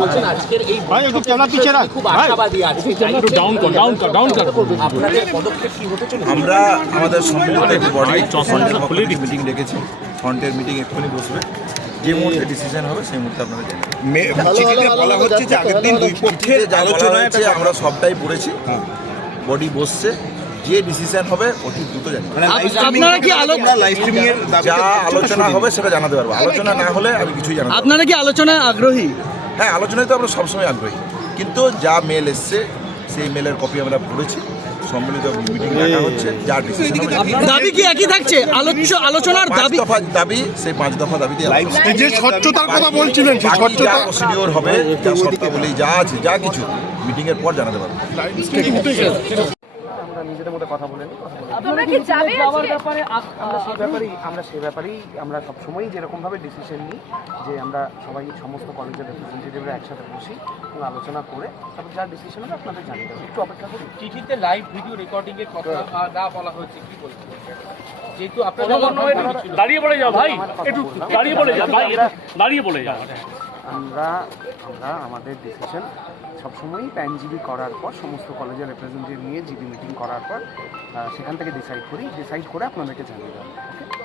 বলছেন আজকের এই ভাই একটু ক্যামেরা পিছিয়ে রাখ। ডাউন কর ডাউন কর কর আমরা আমাদের সম্মিলিত একটি বডি ফ্রন্টের মিটিং ডেকেছি। ফ্রন্টের মিটিং এক্ষুনি বসবে। যে মুহূর্তে ডিসিশন হবে সেই মুহূর্তে আপনারা চিঠিতে বলা হচ্ছে যে আগের দিন দুই পক্ষের হয়েছে আমরা সবটাই পড়েছি। বডি বসছে। যে ডিসিশন হবে অতি দ্রুত জানাব মানে আপনারা কি আলোচনা লাইভ স্ট্রিমিং যা আলোচনা হবে সেটা জানাতে পারব। আলোচনা না হলে আমি কিছুই জানাব আপনারা কি আলোচনায় আগ্রহী? হ্যাঁ আলোচনায় তো আমরা সবসময় আগ্রহী। কিন্তু যা মেল এসছে সেই মেলের কপি আমরা পড়েছি। সম্মিলিত মিটিং ডাকা হচ্ছে যা ডিসিশন দাবি কি একই থাকছে? আলোচ্য আলোচনার দাবি দফা দাবি সেই পাঁচ দফা দাবিতে লাইভ এই যে স্বচ্ছতার কথা বলছিলেন স্বচ্ছতা প্রসিডিওর হবে যা শর্তাবলী যা আছে যা কিছু মিটিং এর পর জানাতে পারব। তোমরা কি যাবে আজকে? আমরা সেই ব্যাপারেই আমরা সেই ব্যাপারেই আমরা সবসময়ই যেরকমভাবে ডিসিশন নিই যে আমরা সবাই সমস্ত কলেজের রিপ্রেজেন্টেটিভরা একসাথে বসি এবং আলোচনা করে তারপর যা ডিসিশন হবে আপনাদের জানিয়ে দেবো। একটু অপেক্ষা করি চিঠিতে লাইভ ভিডিও রেকর্ডিং এর কথা না বলা হয়েছে কি বলছেন? যেহেতু আপনারা দাঁড়িয়ে বলে যাও ভাই। একটু দাঁড়িয়ে বলে যাও ভাই দাঁড়িয়ে বলে যাও। আমরা আমরা, আমাদের ডিসিশন সবসময়ই প্যান জিবি করার পর, সমস্ত কলেজের রিপ্রেজেন্টেটিভ নিয়ে জিবি মিটিং করার পর সেখান থেকে ডিসাইড করি। ডিসাইড করে আপনাদেরকে জানিয়ে দেবো ওকে